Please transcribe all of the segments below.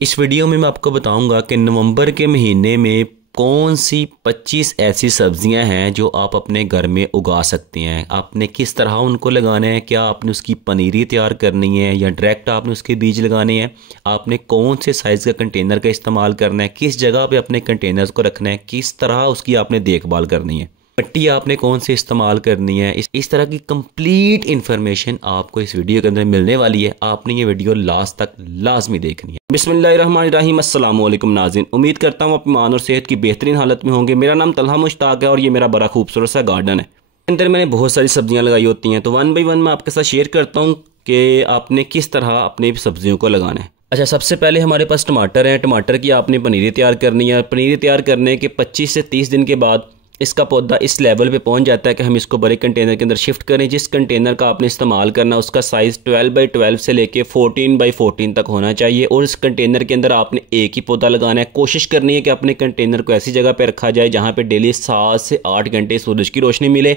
इस वीडियो में मैं आपको बताऊंगा कि नवंबर के महीने में कौन सी 25 ऐसी सब्जियां हैं जो आप अपने घर में उगा सकते हैं। आपने किस तरह उनको लगाना है, क्या आपने उसकी पनीरी तैयार करनी है या डायरेक्ट आपने उसके बीज लगाने हैं, आपने कौन से साइज़ का कंटेनर का इस्तेमाल करना है, किस जगह पे अपने कंटेनर्स को रखना है, किस तरह उसकी आपने देखभाल करनी है, मिट्टी आपने कौन सी इस्तेमाल करनी है। इस तरह की कंप्लीट इन्फॉर्मेशन आपको इस वीडियो के अंदर मिलने वाली है। आपने ये वीडियो लास्ट तक लाजमी देखनी है। बिस्मिल्लाहिर्रहमानिर्रहीम, अस्सलाम वालेकुम नाज़रीन। उम्मीद करता हूँ अपनी ईमान और सेहत की बेहतरीन हालत में होंगे। मेरा नाम तलहा मुश्ताक है और ये मेरा बड़ा खूबसूरत सा गार्डन है। अंदर मैंने बहुत सारी सब्जियाँ लगाई होती हैं, तो वन बाई वन मैं आपके साथ शेयर करता हूँ कि आपने किस तरह अपनी सब्जियों को लगाना है। अच्छा, सबसे पहले हमारे पास टमाटर हैं। टमाटर की आपने पनीरी तैयार करनी है। पनीरी तैयार करने के 25 से 30 दिन के बाद इसका पौधा इस लेवल पे पहुंच जाता है कि हम इसको बड़े कंटेनर के अंदर शिफ्ट करें। जिस कंटेनर का आपने इस्तेमाल करना उसका साइज़ 12 बाई 12 से लेके 14 बाई 14 तक होना चाहिए और इस कंटेनर के अंदर आपने एक ही पौधा लगाना है। कोशिश करनी है कि अपने कंटेनर को ऐसी जगह पर रखा जाए जहाँ पर डेली 7 से 8 घंटे सूरज की रोशनी मिले।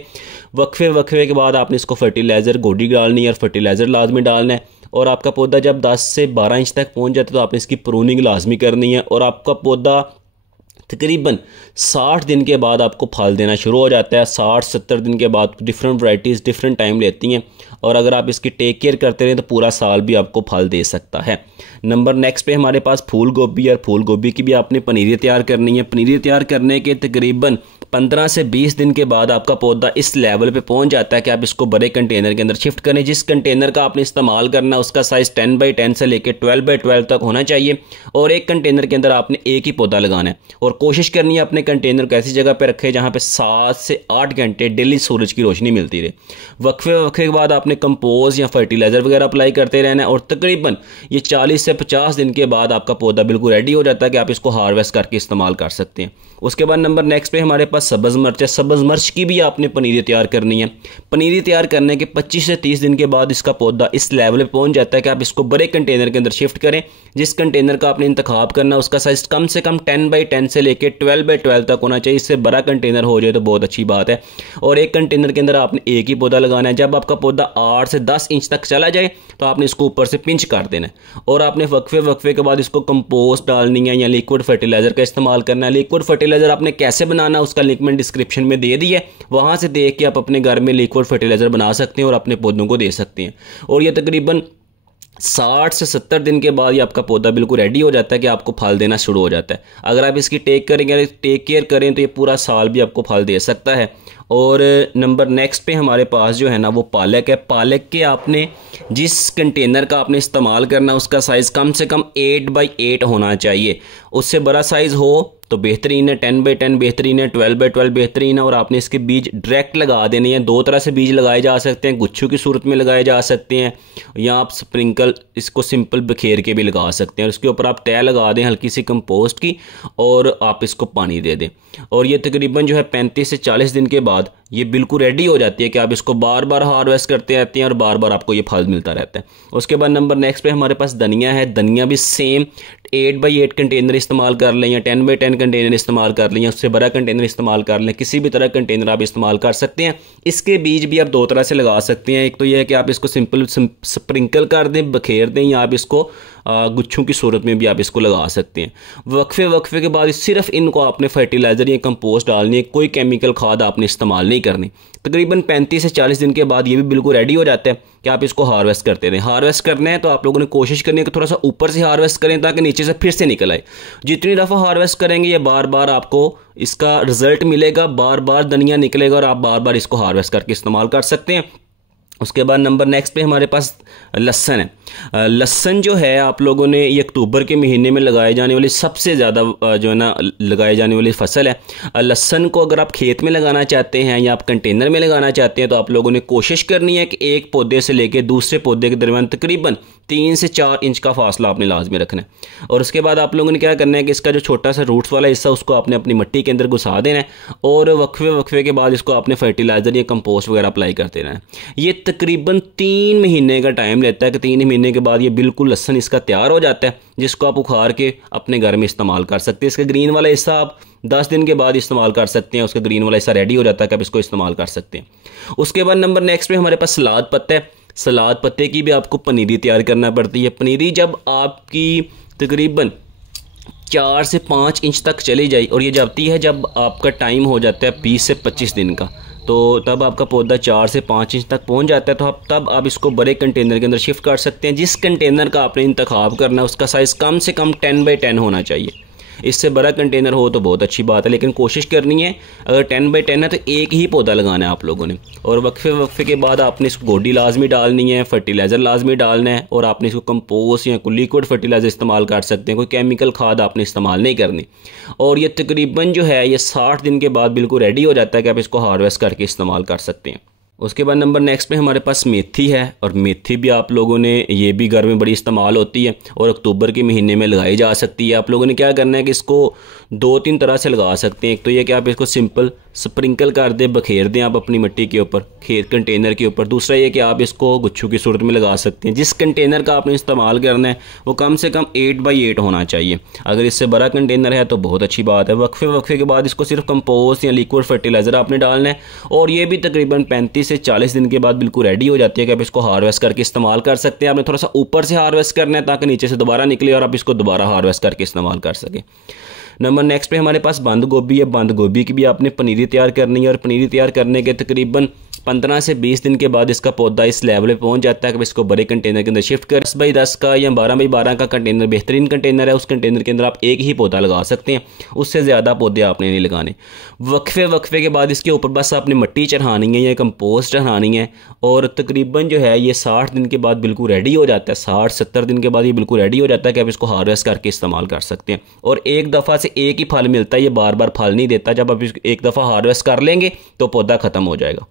वक्फे के बाद आपने इसको फर्टिलाइज़र गोडी डालनी है और फर्टिलाइज़र लाजमी डालना है। और आपका पौधा जब 10 से 12 इंच तक पहुँच जाता है तो आपने इसकी प्रूनिंग लाजमी करनी है। और आपका पौधा तकरीबन 60 दिन के बाद आपको फल देना शुरू हो जाता है। 60-70 दिन के बाद डिफरेंट वैराइटीज़ डिफरेंट टाइम लेती हैं और अगर आप इसकी टेक केयर करते रहें तो पूरा साल भी आपको फल दे सकता है। नंबर नेक्स्ट पे हमारे पास फूल गोभी, और फूल गोभी की भी आपने पनीरी तैयार करनी है। पनीरी तैयार करने के तकरीबन 15 से 20 दिन के बाद आपका पौधा इस लेवल पे पहुंच जाता है कि आप इसको बड़े कंटेनर के अंदर शिफ्ट करें। जिस कंटेनर का आपने इस्तेमाल करना उसका साइज़ 10 बाई 10 से लेकर 12 बाई 12 तक होना चाहिए और एक कंटेनर के अंदर आपने एक ही पौधा लगाना है। और कोशिश करनी है अपने कंटेनर को ऐसी जगह पर रखें जहाँ पे 7 से 8 घंटे डेली सूरज की रोशनी मिलती रहे। वक्फे के बाद आपने कंपोज या फर्टिलाइज़र वगैरह अप्लाई करते रहना है और तकरीबन ये 40 से 50 दिन के बाद आपका पौधा बिल्कुल रेडी हो जाता है कि आप इसको हार्वेस्ट करके इस्तेमाल कर सकते हैं। उसके बाद नंबर नेक्स्ट पे हमारे पास सब्ज़ मिर्च है। सब्ज़ मिर्च की भी आपने पनीरी तैयार करनी है। पनीरी तैयार करने के 25 से 30 दिन के बाद इसका पौधा इस लेवल पे पहुंच जाता है कि आप इसको बड़े कंटेनर के अंदर शिफ्ट करें। जिस कंटेनर का आपने इंतखाब करना उसका साइज़ कम से कम 10 बाई 10 से लेकर 12 बाई 12 तक होना चाहिए। इससे बड़ा कंटेनर हो जाए तो बहुत अच्छी बात है। और एक कंटेनर के अंदर आपने एक ही पौधा लगाना है। जब आपका पौधा 8 से 10 इंच तक चला जाए तो आपने इसको ऊपर से पिंच कर देना है और आपने वक्फे के बाद इसको कंपोस्ट डालनी है या लिक्विड फर्टिलाइज़र का इस्तेमाल करना है। लिक्विड फर्टिलाइज़र आपने कैसे बनाना उसका लिंक मैंने डिस्क्रिप्शन में दे दी है, वहां से देख के आप अपने घर में लिक्विड फर्टिलाइज़र बना सकते हैं और अपने पौधों को दे सकते हैं। और ये तकरीबन 60 से 70 दिन के बाद ये आपका पौधा बिल्कुल रेडी हो जाता है कि आपको फल देना शुरू हो जाता है। अगर आप इसकी टेक केयर करें तो ये पूरा साल भी आपको फल दे सकता है। और नंबर नेक्स्ट पे हमारे पास जो है ना वो पालक है। पालक के आपने जिस कंटेनर का आपने इस्तेमाल करना उसका साइज़ कम से कम 8 बाई 8 होना चाहिए। उससे बड़ा साइज़ हो तो बेहतरीन है, 10 बाई 10 बेहतरीन है, 12 बाई 12 बेहतरीन है। और आपने इसके बीज डायरेक्ट लगा देने हैं। दो तरह से बीज लगाए जा सकते हैं, गुच्छों की सूरत में लगाए जा सकते हैं या आप स्प्रिंकल इसको सिंपल बखेर के भी लगा सकते हैं। और उसके ऊपर आप तय लगा दें हल्की सी कंपोस्ट की और आप इसको पानी दे दें। और ये तकरीबन जो है 35 से 40 दिन के बाद ये बिल्कुल रेडी हो जाती है कि आप इसको बार बार हार्वेस्ट करते रहते हैं और बार बार आपको ये फल मिलता रहता है। उसके बाद नंबर नेक्स्ट पे हमारे पास धनिया है। धनिया भी सेम 8 बाई 8 कंटेनर इस्तेमाल कर लें या 10 बाई 10 कंटेनर इस्तेमाल कर लें या उससे बड़ा कंटेनर इस्तेमाल कर लें। किसी भी तरह कंटेनर आप इस्तेमाल कर सकते हैं। इसके बीज भी आप दो तरह से लगा सकते हैं। एक तो यह है कि आप इसको सिंपल स्प्रिंकल कर दें, बखेर दें, या आप इसको गुच्छों की सूरत में भी आप इसको लगा सकते हैं। वक्फे के बाद सिर्फ इनको आपने फर्टिलाइज़र या कंपोस्ट डालनी है, कोई केमिकल खाद आपने इस्तेमाल नहीं करनी। तकरीबन 35 से 40 दिन के बाद ये भी बिल्कुल रेडी हो जाता है कि आप इसको हार्वेस्ट करते रहें। हार्वेस्ट करना है तो आप लोगों ने कोशिश करनी है कि थोड़ा सा ऊपर से हार्वेस्ट करें ताकि नीचे से फिर से निकल आए। जितनी दफ़ा हार्वेस्ट करेंगे ये बार बार आपको इसका रिजल्ट मिलेगा, बार बार धनिया निकलेगा और आप बार बार इसको हार्वेस्ट करके इस्तेमाल कर सकते हैं। उसके बाद नंबर नेक्स्ट पे हमारे पास लहसन है। लहसन जो है आप लोगों ने ये अक्टूबर के महीने में लगाए जाने वाली सबसे ज़्यादा जो है ना लगाए जाने वाली फसल है। लहसन को अगर आप खेत में लगाना चाहते हैं या आप कंटेनर में लगाना चाहते हैं तो आप लोगों ने कोशिश करनी है कि एक पौधे से लेकर दूसरे पौधे के दरमियान तकरीबन 3 से 4 इंच का फासला आपने लाजमी रखना है। और उसके बाद आप लोगों ने क्या करना है कि इसका जो छोटा सा रूट्स वाला हिस्सा उसको आपने अपनी मिट्टी के अंदर घुसा देना है और वक्फे के बाद इसको आपने फर्टिलाइज़र या कंपोस्ट वगैरह अप्लाई करते रहना है। ये तकरीबन 3 महीने का टाइम लेता है कि 3 महीने के बाद ये बिल्कुल लहसन इसका तैयार हो जाता है जिसको आप उखाड़ के अपने घर में इस्तेमाल कर सकते हैं। इसका ग्रीन वाला हिस्सा आप 10 दिन के बाद इस्तेमाल कर सकते हैं। उसका ग्रीन वाला हिस्सा रेडी हो जाता है कि आप इसको इस्तेमाल कर सकते हैं। उसके बाद नंबर नेक्स्ट पे हमारे पास सलाद पत्ता है। सलाद पत्ते की भी आपको पनीरी तैयार करना पड़ती है। पनीरी जब आपकी तकरीबन 4 से 5 इंच तक चली जाए और ये जाती है जब आपका टाइम हो जाता है 20 से 25 दिन का, तो तब आपका पौधा 4 से 5 इंच तक पहुंच जाता है। तो तब आप इसको बड़े कंटेनर के अंदर शिफ्ट कर सकते हैं। जिस कंटेनर का आपने इंतखाब करना है उसका साइज़ कम से कम 10 बाई 10 होना चाहिए। इससे बड़ा कंटेनर हो तो बहुत अच्छी बात है, लेकिन कोशिश करनी है अगर 10 बाई 10 है तो एक ही पौधा लगाना है आप लोगों ने। और वक्फे के बाद आपने इसको गोडी लाजमी डालनी है, फर्टिलाइज़र लाजमी डालना है, और आपने इसको कंपोस्ट या कोई लिक्विड फर्टिलाइज़र इस्तेमाल कर सकते हैं, कोई केमिकल खाद आपने इस्तेमाल नहीं करनी। और ये तकरीबन जो है ये 60 दिन के बाद बिल्कुल रेडी हो जाता है कि आप इसको हार्वेस्ट करके इस्तेमाल कर सकते हैं। उसके बाद नंबर नेक्स्ट में हमारे पास मेथी है, और मेथी भी आप लोगों ने, ये भी घर में बड़ी इस्तेमाल होती है और अक्टूबर के महीने में लगाई जा सकती है। आप लोगों ने क्या करना है कि इसको 2-3 तरह से लगा सकते हैं। एक तो ये कि आप इसको सिंपल स्प्रिंकल कर दें, बखेर दें आप अपनी मिट्टी के ऊपर, खेत कंटेनर के ऊपर। दूसरा ये कि आप इसको गुच्छों की सूरत में लगा सकते हैं। जिस कंटेनर का आपने इस्तेमाल करना है वो कम से कम 8 बाई 8 होना चाहिए। अगर इससे बड़ा कंटेनर है तो बहुत अच्छी बात है। वक्फे के बाद इसको सिर्फ कंपोस्ट या लिक्विड फर्टिलाइज़र आपने डालना है, और ये भी तकरीबन 35 से 40 दिन के बाद बिल्कुल रेडी हो जाती है कि आप इसको हार्वेस्ट करके इस्तेमाल कर सकते हैं। आपने थोड़ा सा ऊपर से हार्वेस्ट करना है ताकि नीचे से दोबारा निकले और आप इसको दोबारा हार्वेस्ट करके इस्तेमाल कर सकें। नंबर नेक्स्ट पे हमारे पास बंद गोभी है। बंद गोभी की भी आपने पनीरी तैयार करनी है, और पनीरी तैयार करने के तकरीबन 15 से 20 दिन के बाद इसका पौधा इस लेवल पे पहुंच जाता है कि इसको बड़े कंटेनर के अंदर शिफ्ट कर 10 बाई 10 का या 12 बाई 12 का कंटेनर बेहतरीन कंटेनर है। उस कंटेनर के अंदर आप एक ही पौधा लगा सकते हैं, उससे ज़्यादा पौधे आपने नहीं लगाने। वक्फे के बाद इसके ऊपर बस आपने मिट्टी चढ़ानी है या कंपोस्ट चढ़ानी है, और तकरीबन जो है ये 60 दिन के बाद बिल्कुल रेडी हो जाता है। 60-70 दिन के बाद ये बिल्कुल रेडी हो जाता है कि आप इसको हार्वेस्ट करके इस्तेमाल कर सकते हैं। और एक दफ़ा से एक ही फल मिलता है, ये बार बार फल नहीं देता। जब आप एक दफ़ा हार्वेस्ट कर लेंगे तो पौधा ख़त्म हो जाएगा।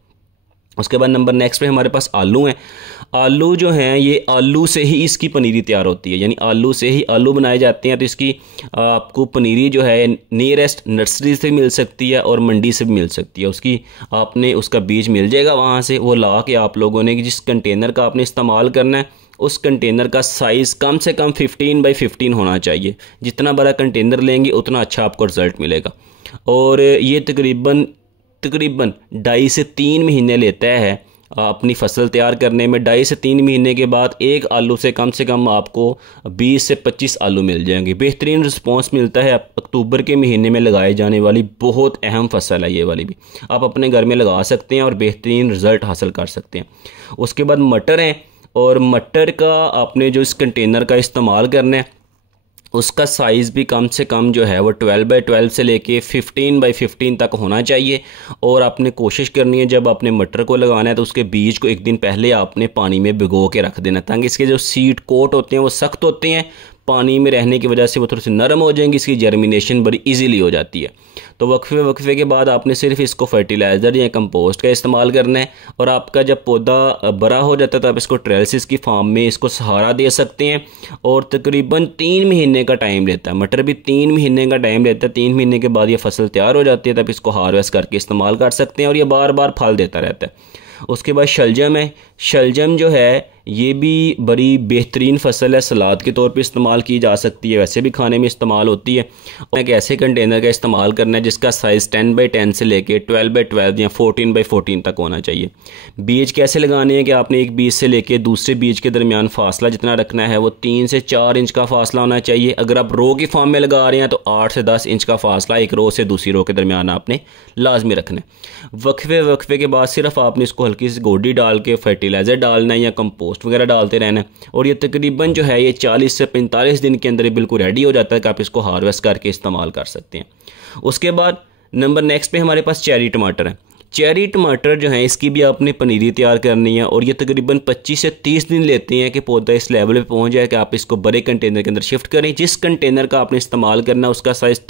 उसके बाद नंबर नेक्स्ट पे हमारे पास आलू हैं। आलू जो हैं ये आलू से ही इसकी पनीरी तैयार होती है, यानी आलू से ही आलू बनाए जाते हैं। तो इसकी आपको पनीरी जो है नियरेस्ट नर्सरी से मिल सकती है और मंडी से भी मिल सकती है। उसकी आपने उसका बीज मिल जाएगा वहाँ से, वो ला के आप लोगों ने जिस कंटेनर का आपने इस्तेमाल करना है उस कंटेनर का साइज़ कम से कम 15 बाई 15 होना चाहिए। जितना बड़ा कंटेनर लेंगे उतना अच्छा आपको रिज़ल्ट मिलेगा। और ये तकरीबन 2.5 से 3 महीने लेता है अपनी फसल तैयार करने में। 2.5 से 3 महीने के बाद एक आलू से कम आपको 20 से 25 आलू मिल जाएंगे। बेहतरीन रिस्पांस मिलता है। अक्टूबर के महीने में लगाए जाने वाली बहुत अहम फसल है ये वाली भी, आप अपने घर में लगा सकते हैं और बेहतरीन रिज़ल्ट हासिल कर सकते हैं। उसके बाद मटर हैं, और मटर का आपने जो इस कंटेनर का इस्तेमाल करना है उसका साइज़ भी कम से कम जो है वो 12 बाई 12 से लेके 15 बाई 15 तक होना चाहिए। और आपने कोशिश करनी है जब आपने मटर को लगाना है तो उसके बीज को एक दिन पहले आपने पानी में भिगो के रख देना, ताकि इसके जो सीड कोट होते हैं वो सख्त होते हैं, पानी में रहने की वजह से वो थोड़ी सी नरम हो जाएंगी, इसकी जर्मिनेशन बड़ी इजीली हो जाती है। तो वक्फे के बाद आपने सिर्फ इसको फर्टिलाइज़र या कंपोस्ट का इस्तेमाल करना है। और आपका जब पौधा बड़ा हो जाता है तो आप इसको ट्रेल्सिस की फार्म में इसको सहारा दे सकते हैं। और तकरीबन 3 महीने का टाइम लेता है, मटर भी 3 महीने का टाइम लेता है। 3 महीने के बाद ये फसल तैयार हो जाती है, तब इसको हार्वेस्ट करके इस्तेमाल कर सकते हैं, और ये बार बार फल देता रहता है। उसके बाद शलजम है। शलजम जो है ये भी बड़ी बेहतरीन फसल है, सलाद के तौर पे इस्तेमाल की जा सकती है, वैसे भी खाने में इस्तेमाल होती है। और एक ऐसे कंटेनर का इस्तेमाल करना है जिसका साइज़ 10 बाई 10 से लेके 12 बाई 12 या 14 बाई 14 तक होना चाहिए। बीज कैसे लगाने हैं कि आपने एक बीज से लेके दूसरे बीज के दरमियान फासला जितना रखना है वो 3 से 4 इंच का फासला होना चाहिए। अगर आप रो की फॉर्म में लगा रहे हैं तो 8 से 10 इंच का फासला एक रो से दूसरी रो के दरमियान आपने लाजमी रखना है। वक्फे के बाद सिर्फ आपने इसको हल्की सी गोडी डाल के फर्टिलाइज़र डालना है या कंपोस्ट वगैरह डालते रहना है, और ये तकरीबन जो है ये 40 से 45 दिन के अंदर ये बिल्कुल रेडी हो जाता है कि आप इसको हार्वेस्ट करके इस्तेमाल कर सकते हैं। उसके बाद नंबर नेक्स्ट पे हमारे पास चेरी टमाटर है। चेरी टमाटर जो है इसकी भी आपने पनीरी तैयार करनी है, और ये तकरीबन 25 से 30 दिन लेते हैं कि पौधा इस लेवल पे पहुंच जाए कि आप इसको बड़े कंटेनर के अंदर शिफ्ट करें। जिस कंटेनर का आपने इस्तेमाल करना है उसका साइज़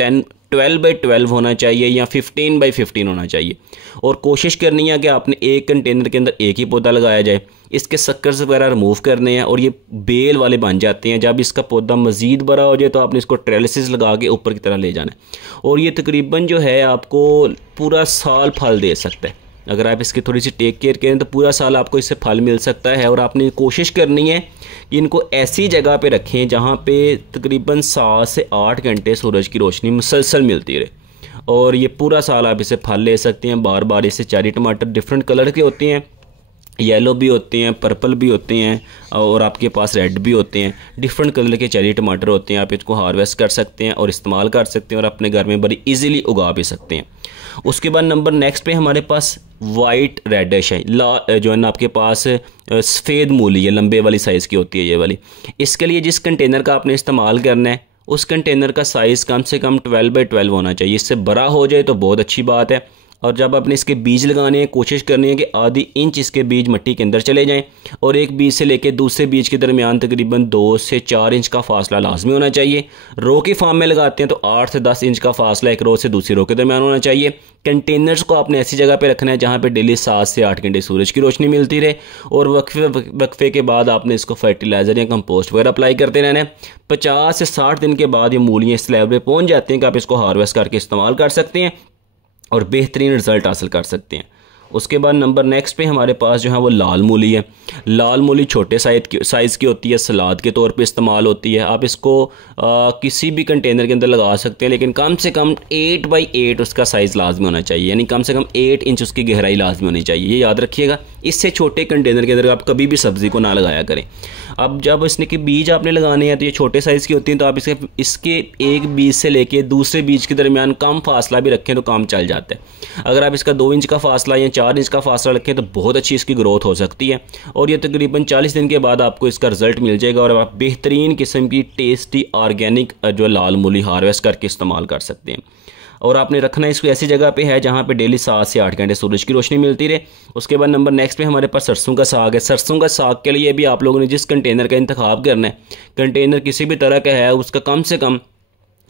12 बाई 12 होना चाहिए या 15 बाई 15 होना चाहिए। और कोशिश करनी है कि आपने एक कंटेनर के अंदर एक ही पौधा लगाया जाए। इसके सक्कर्स वगैरह रिमूव करने हैं और ये बेल वाले बन जाते हैं। जब इसका पौधा मज़ीद बड़ा हो जाए तो आपने इसको ट्रेलिसेस लगा के ऊपर की तरह ले जाना है, और ये तकरीबन जो है आपको पूरा साल फल दे सकता है। अगर आप इसकी थोड़ी सी टेक केयर करें तो पूरा साल आपको इससे फल मिल सकता है। और आपने कोशिश करनी है कि इनको ऐसी जगह पे रखें जहाँ पे तकरीबन 7 से 8 घंटे सूरज की रोशनी मुसलसल मिलती रहे, और ये पूरा साल आप इसे फल ले सकते हैं। बार बार इससे चेरी टमाटर डिफरेंट कलर के होते हैं, येलो भी होते हैं, पर्पल भी होते हैं और आपके पास रेड भी होते हैं। डिफरेंट कलर के चेरी टमाटर होते हैं। आप इसको हार्वेस्ट कर सकते हैं और इस्तेमाल कर सकते हैं और अपने घर में बड़ी इजीली उगा भी सकते हैं। उसके बाद नंबर नेक्स्ट पे हमारे पास वाइट रेडिश है, जो है ना आपके पास सफ़ेद मूली है, लंबे वाली साइज़ की होती है ये वाली। इसके लिए जिस कंटेनर का आपने इस्तेमाल करना है उस कंटेनर का साइज़ कम से कम 12 बाई 12 होना चाहिए। इससे बड़ा हो जाए तो बहुत अच्छी बात है। और जब आपने इसके बीज लगाने हैं कोशिश करनी है कि आधी इंच इसके बीज मिट्टी के अंदर चले जाएं और एक बीज से लेकर दूसरे बीज के दरमियान तकरीबन 2 से 4 इंच का फासला लाजमी होना चाहिए। रो की फार्म में लगाते हैं तो 8 से 10 इंच का फासला एक रो से दूसरी रो के दरमियान होना चाहिए। कंटेनर्स को आपने ऐसी जगह पे रखना है जहाँ पे डेली 7 से 8 घंटे सूरज की रोशनी मिलती रहे और वक्फे के बाद आपने इसको फर्टिलाइज़र या कंपोस्ट वगैरह अप्लाई करते रहना है। 50 से 60 दिन के बाद ये मूलियाँ इस लेवल पर पहुँच जाती हैं कि आप इसको हार्वेस्ट करके इस्तेमाल कर सकते हैं और बेहतरीन रिज़ल्ट हासिल कर सकते हैं। उसके बाद नंबर नेक्स्ट पे हमारे पास जो है वो लाल मूली है। लाल मूली छोटे साइज़ की होती है, सलाद के तौर पे इस्तेमाल होती है। आप इसको किसी भी कंटेनर के अंदर लगा सकते हैं, लेकिन कम से कम 8 बाई 8 उसका साइज़ लाजमी होना चाहिए, यानी कम से कम 8 इंच उसकी गहराई लाजमी होनी चाहिए। ये याद रखिएगा। इससे छोटे कंटेनर के अंदर आप कभी भी सब्ज़ी को ना लगाया करें। अब जब इसने के बीज आपने लगाने हैं तो ये छोटे साइज़ की होती हैं, तो आप इसके एक बीज से लेके दूसरे बीज के दरमियान कम फासला भी रखें तो काम चल जाता है। अगर आप इसका 2 इंच का फासला या 4 इंच का फासला रखें तो बहुत अच्छी इसकी ग्रोथ हो सकती है और ये तकरीबन 40 दिन के बाद आपको इसका रिजल्ट मिल जाएगा और आप बेहतरीन किस्म की टेस्टी ऑर्गेनिक जो लाल मूली हार्वेस्ट करके इस्तेमाल कर सकते हैं। और आपने रखना इसको ऐसी जगह पे है जहाँ पे डेली 7 से 8 घंटे सूरज की रोशनी मिलती रहे। उसके बाद नंबर नेक्स्ट पे हमारे पास सरसों का साग है। सरसों का साग के लिए भी आप लोगों ने जिस कंटेनर का इंतखाब करना है, कंटेनर किसी भी तरह का है, उसका कम से कम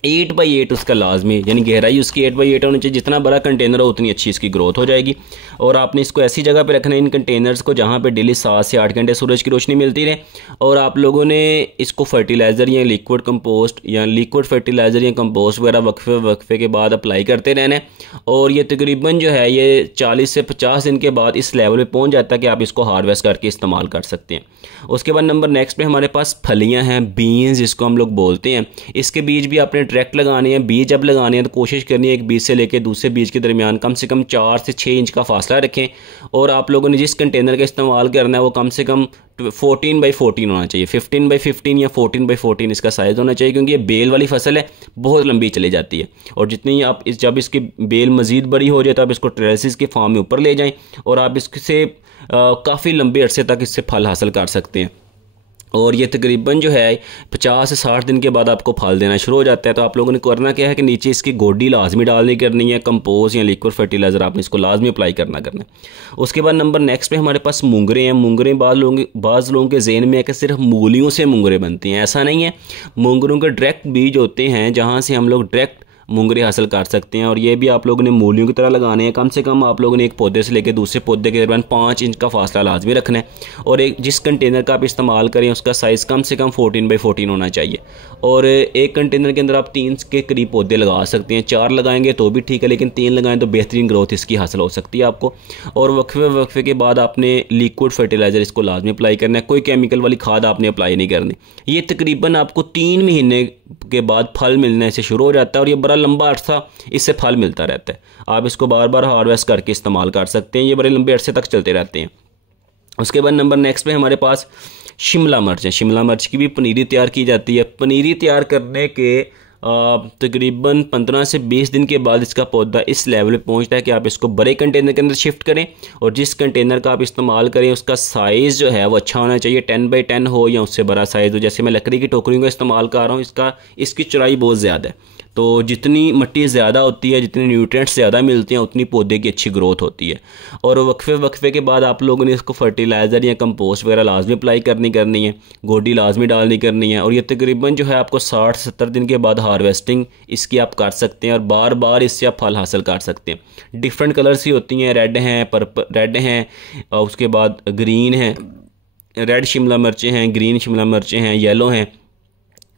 8 बाई 8 उसका लाजमी, यानी गहराई उसकी 8 बाई 8 होनी चाहिए। जितना बड़ा कंटेनर हो उतनी अच्छी इसकी ग्रोथ हो जाएगी। और आपने इसको ऐसी जगह पे रखना है इन कंटेनर्स को जहाँ पे डेली 7 से 8 घंटे सूरज की रोशनी मिलती रहे। और आप लोगों ने इसको फर्टिलाइज़र या लिक्विड कंपोस्ट या लिक्विड फर्टिलाइज़र या कंपोस्ट वगैरह वक्फे के बाद अप्लाई करते रहना है। और ये तकरीबन जो है ये 40 से 50 दिन के बाद इस लेवल पर पहुँच जाता है कि आप इसको हार्वेस्ट करके इस्तेमाल कर सकते हैं। उसके बाद नंबर नेक्स्ट पे हमारे पास फलियाँ हैं, बीन्स जिसको हम लोग बोलते हैं। इसके बीज भी आपने डायरेक्ट लगाने हैं। बीज जब लगाने हैं तो कोशिश करनी है एक बीज से लेकर दूसरे बीज के दरमियान कम से कम 4 से 6 इंच का फासला रखें। और आप लोगों ने जिस कंटेनर का इस्तेमाल करना है वो कम से कम 14 बाई 14 होना चाहिए। 15 बाई 15 या 14 बाई 14 इसका साइज़ होना चाहिए, क्योंकि ये बेल वाली फसल है, बहुत लंबी चली जाती है। और जितनी आप जब इसकी बेल मज़ीद बड़ी हो जाए तो आप इसको ट्रेसिस के फॉर्म में ऊपर ले जाएं और आप इससे काफ़ी लंबे अरसे तक इससे फल हासिल कर सकते हैं। और ये तकरीबन जो है 50 से 60 दिन के बाद आपको फल देना शुरू हो जाता है। तो आप लोगों ने करना क्या है कि नीचे इसकी गोडी लाजमी डालनी करनी है, कंपोस्ट या लिक्विड फर्टिलाइज़र आपने इसको लाजमी अप्लाई करना है। उसके बाद नंबर नेक्स्ट पे हमारे पास मूंगरे हैं। मूंगरे बाज़ लोगों के जहन में है कि सिर्फ मूलियों से मूंगरे बनते हैं, ऐसा नहीं है। मूंगरों के डायरेक्ट बीज होते हैं जहाँ से हम लोग डायरेक्ट मूंगरे हासिल कर सकते हैं। और ये भी आप लोगों ने मूलियों की तरह लगाने हैं। कम से कम आप लोगों ने एक पौधे से लेकर दूसरे पौधे के दरमियान 5 इंच का फासला लाजमी रखना है। और एक जिस कंटेनर का आप इस्तेमाल करें उसका साइज़ कम से कम 14 बाई 14 होना चाहिए। और एक कंटेनर के अंदर आप 3 के करीब पौधे लगा सकते हैं। 4 लगाएंगे तो भी ठीक है, लेकिन 3 लगाएं तो बेहतरीन ग्रोथ इसकी हासिल हो सकती है आपको। और वक्फे के बाद आपने लिक्विड फर्टिलाइज़र इसको लाजमी अप्लाई करना है। कोई केमिकल वाली खाद आपने अप्लाई नहीं करनी। ये तकरीबन आपको 3 महीने के बाद फल मिलने से शुरू हो जाता है और ये बड़ा लंबा अर्सा इससे फल मिलता रहता है। आप इसको बार बार हार्वेस्ट करके इस्तेमाल कर सकते हैं, ये बड़े लंबे अरसे तक चलते रहते हैं। उसके बाद नंबर नेक्स्ट पे हमारे पास शिमला मिर्च है। शिमला मिर्च की भी पनीरी तैयार की जाती है। पनीरी तैयार करने के तकरीबन 15 से 20 दिन के बाद इसका पौधा इस लेवल पे पहुंचता है कि आप इसको बड़े कंटेनर के अंदर शिफ्ट करें। और जिस कंटेनर का आप इस्तेमाल करें उसका साइज़ जो है वो अच्छा होना चाहिए, 10 बाई 10 हो या उससे बड़ा साइज़ हो। जैसे मैं लकड़ी की टोकरियों का इस्तेमाल कर रहा हूँ, इसकी चौड़ाई बहुत ज़्यादा है, तो जितनी मिट्टी ज़्यादा होती है, जितने न्यूट्रिएंट्स ज़्यादा मिलते हैं, उतनी पौधे की अच्छी ग्रोथ होती है। और वक्फे के बाद आप लोगों ने इसको फर्टिलाइज़र या कंपोस्ट वगैरह लाजमी अप्लाई करनी है, गोडी लाजमी डालनी करनी है। और ये तकरीबन जो है आपको 60-70 दिन के बाद हार्वेस्टिंग इसकी आप कर सकते हैं और बार बार इससे आप फल हासिल कर सकते हैं। डिफरेंट कलर्स की होती हैं, रेड हैं, पर्पल रेड हैं, उसके बाद ग्रीन हैं, रेड शिमला मिर्चें हैं, ग्रीन शिमला मिर्चें हैं, येलो हैं,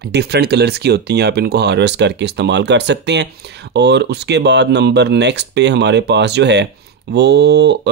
डिफरेंट कलर्स की होती हैं। आप इनको हार्वेस्ट करके इस्तेमाल कर सकते हैं। और उसके बाद नंबर नेक्स्ट पे हमारे पास जो है वो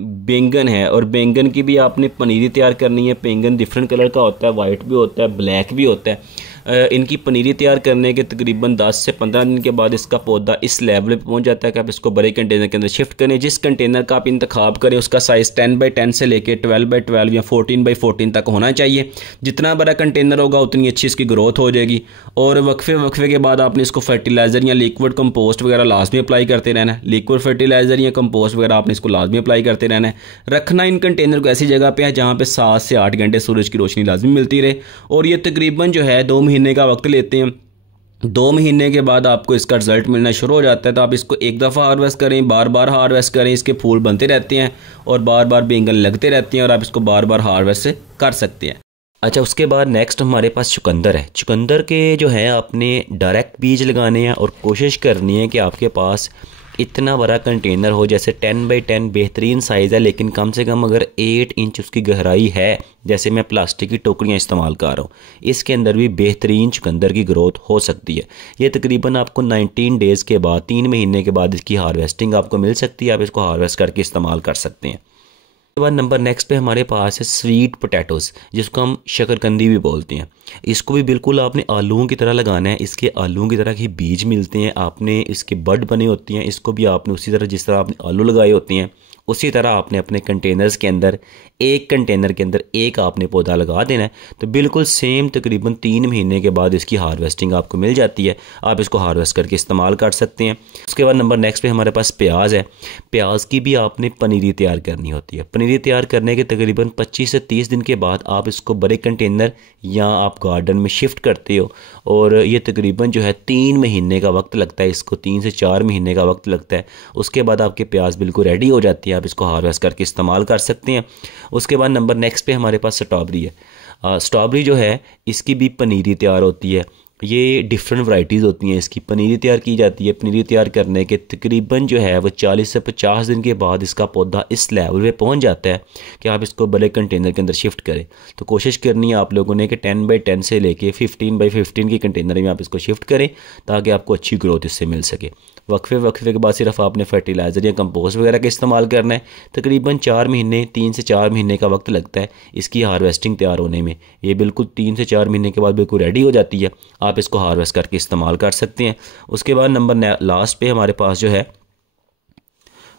बैंगन है। और बैंगन की भी आपने पनीरी तैयार करनी है। बैंगन डिफरेंट कलर का होता है, वाइट भी होता है, ब्लैक भी होता है। इनकी पनीरी तैयार करने के तकरीबन 10 से 15 दिन के बाद इसका पौधा इस लेवल पे पहुंच जाता है कि आप इसको बड़े कंटेनर के अंदर शिफ्ट करें। जिस कंटेनर का आप इंतखाब करें उसका साइज़ 10x10 से लेके 12x12 या 14x14 तक होना चाहिए। जितना बड़ा कंटेनर होगा उतनी अच्छी इसकी ग्रोथ हो जाएगी। और वक्फे के बाद आपने इसको फर्टिलाइज़र या लिक्विड कंपोस्ट वगैरह लाजमी अप्लाई करते रहना है। लिक्विड फर्टिलाइज़र या कंपोस्ट वगैरह आपने इसको लाजमी अप्लाई करते रहना है। रखना इन कंटेनर को ऐसी जगह पे है जहाँ पे 7 से 8 घंटे सूरज की रोशनी लाजमी मिलती रहे। और ये तकरीबन जो है 2 महीने का वक्त लेते हैं। 2 महीने के बाद आपको इसका रिज़ल्ट मिलना शुरू हो जाता है। तो आप इसको एक दफ़ा हार्वेस्ट करें, बार बार हार्वेस्ट करें, इसके फूल बनते रहते हैं और बार बार बैंगन लगते रहते हैं और आप इसको बार बार हार्वेस्ट कर सकते हैं। अच्छा, उसके बाद नेक्स्ट हमारे पास चुकंदर है। चुकंदर के जो है आपने डायरेक्ट बीज लगाने हैं और कोशिश करनी है कि आपके पास इतना बड़ा कंटेनर हो, जैसे 10x10 बेहतरीन साइज़ है, लेकिन कम से कम अगर 8 इंच उसकी गहराई है, जैसे मैं प्लास्टिक की टोकरियाँ इस्तेमाल कर रहा हूँ, इसके अंदर भी बेहतरीन चुकंदर की ग्रोथ हो सकती है। ये तकरीबन आपको 19 डेज़ के बाद, 3 महीने के बाद इसकी हार्वेस्टिंग आपको मिल सकती है। आप इसको हार्वेस्ट करके इस्तेमाल कर सकते हैं। उसके बाद नंबर नेक्स्ट पे हमारे पास है स्वीट पोटैटोज़, जिसको हम शकरकंदी भी बोलते हैं। इसको भी बिल्कुल आपने आलूओं की तरह लगाना है। इसके आलूओं की तरह के बीज मिलते हैं, आपने इसके बड बने होती हैं। इसको भी आपने उसी तरह जिस तरह आपने आलू लगाए होते हैं उसी तरह आपने अपने कंटेनर्स के अंदर, एक कंटेनर के अंदर एक आपने पौधा लगा देना है। तो बिल्कुल सेम तकरीबन 3 महीने के बाद इसकी हार्वेस्टिंग आपको मिल जाती है। आप इसको हार्वेस्ट करके इस्तेमाल कर सकते हैं। उसके बाद नंबर नेक्स्ट पे हमारे पास प्याज है। प्याज की भी आपने पनीरी तैयार करनी होती है। पनीरी तैयार करने के तकरीबन 25 से 30 दिन के बाद आप इसको बड़े कंटेनर या आप गार्डन में शिफ्ट करते हो और ये तकरीबन जो है 3 महीने का वक्त लगता है। इसको 3 से 4 महीने का वक्त लगता है। उसके बाद आपके प्याज बिल्कुल रेडी हो जाती है। आप इसको हार्वेस्ट करके इस्तेमाल कर सकते हैं। उसके बाद नंबर नेक्स्ट पे हमारे पास स्ट्रॉबेरी है। स्ट्रॉबेरी जो है इसकी भी पनीरी तैयार होती है। ये डिफरेंट वैरायटीज़ होती हैं, इसकी पनीरी तैयार की जाती है। पनीरी तैयार करने के तकरीबन जो है वो 40 से 50 दिन के बाद इसका पौधा इस लेवल पे पहुंच जाता है कि आप इसको बड़े कंटेनर के अंदर शिफ्ट करें। तो कोशिश करनी है आप लोगों ने कि 10x10 से लेके 15x15 के कंटेनर में आप इसको शिफ्ट करें ताकि आपको अच्छी ग्रोथ इससे मिल सके। वक्फे के बाद सिर्फ आपने फर्टिलाइज़र या कंपोस्ट वगैरह का इस्तेमाल करना है। तकरीबन 4 महीने, 3 से 4 महीने का वक्त लगता है इसकी हार्वेस्टिंग तैयार होने में। ये बिल्कुल 3 से 4 महीने के बाद बिल्कुल रेडी हो जाती है। आप इसको हार्वेस्ट करके इस्तेमाल कर सकते हैं। उसके बाद नंबर लास्ट पे हमारे पास जो है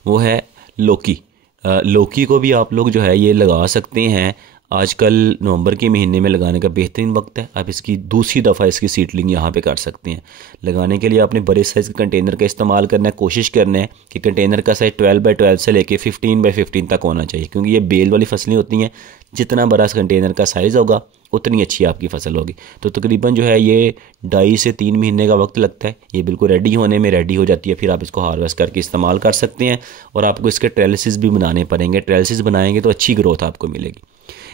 वो है लौकी। लौकी को भी आप लोग जो है ये लगा सकते हैं। आजकल नवंबर के महीने में लगाने का बेहतरीन वक्त है। आप इसकी दूसरी दफ़ा इसकी सीडलिंग यहाँ पे कर सकते हैं। लगाने के लिए आपने बड़े साइज़ के कंटेनर का इस्तेमाल करना है। कोशिश करना है कि कंटेनर का साइज़ 12x12 से लेके 15x15 तक होना चाहिए, क्योंकि ये बेल वाली फसलें होती हैं। जितना बड़ा कंटेनर का साइज़ होगा उतनी अच्छी आपकी फसल होगी। तो तकरीबन जो है ये 2.5 से 3 महीने का वक्त लगता है। ये बिल्कुल रेडी होने में रेडी हो जाती है। फिर आप इसको हार्वेस्ट करके इस्तेमाल कर सकते हैं। और आपको इसके ट्रेलिसेस भी बनाने पड़ेंगे। ट्रेलिसेस बनाएंगे तो अच्छी ग्रोथ आपको मिलेगी।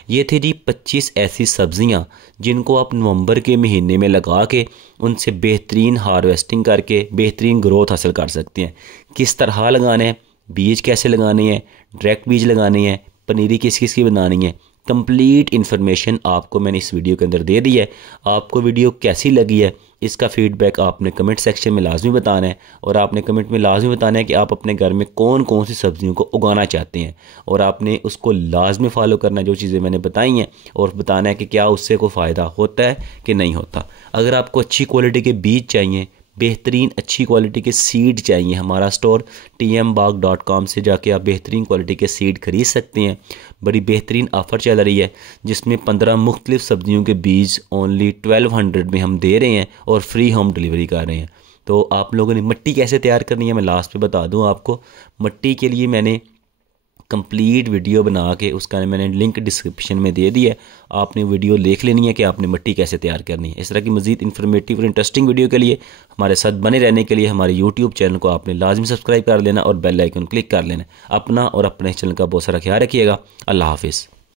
ये थी जी 25 ऐसी सब्ज़ियाँ जिनको आप नवंबर के महीने में लगा के उनसे बेहतरीन हार्वेस्टिंग करके बेहतरीन ग्रोथ हासिल कर सकते हैं। किस तरह लगाने हैं, बीज कैसे लगाने हैं, डायरेक्ट बीज लगाने हैं, पनीरी किस किस की बनानी है, कंप्लीट इन्फॉर्मेशन आपको मैंने इस वीडियो के अंदर दे दी है। आपको वीडियो कैसी लगी है इसका फीडबैक आपने कमेंट सेक्शन में लाजमी बताना है। और आपने कमेंट में लाजमी बताना है कि आप अपने घर में कौन कौन सी सब्जियों को उगाना चाहते हैं और आपने उसको लाजमी फॉलो करना है, जो चीज़ें मैंने बताई हैं, और बताना है कि क्या उससे कोई फ़ायदा होता है कि नहीं होता। अगर आपको अच्छी क्वालिटी के बीज चाहिए, बेहतरीन अच्छी क्वालिटी के सीड चाहिए, हमारा स्टोर tmbaag.com से जाके आप बेहतरीन क्वालिटी के सीड खरीद सकते हैं। बड़ी बेहतरीन ऑफ़र चल रही है जिसमें 15 मुख्तलिफ़ सब्जियों के बीज ओनली 1200 में हम दे रहे हैं और फ्री होम डिलीवरी कर रहे हैं। तो आप लोगों ने मिट्टी कैसे तैयार करनी है मैं लास्ट पे बता दूं आपको। मिट्टी के लिए मैंने कंप्लीट वीडियो बना के उसका मैंने लिंक डिस्क्रिप्शन में दे दिया है। आपने वीडियो देख लेनी है कि आपने मिट्टी कैसे तैयार करनी है। इस तरह की मज़ीद इन्फॉर्मेटिव और इंटरेस्टिंग वीडियो के लिए हमारे साथ बने रहने के लिए हमारे यूट्यूब चैनल को आपने लाजमी सब्सक्राइब कर लेना और बेल आइकन क्लिक कर लेना। अपना और अपने चैनल का बहुत सारा ख्याल रखिएगा। अल्लाह हाफिज़।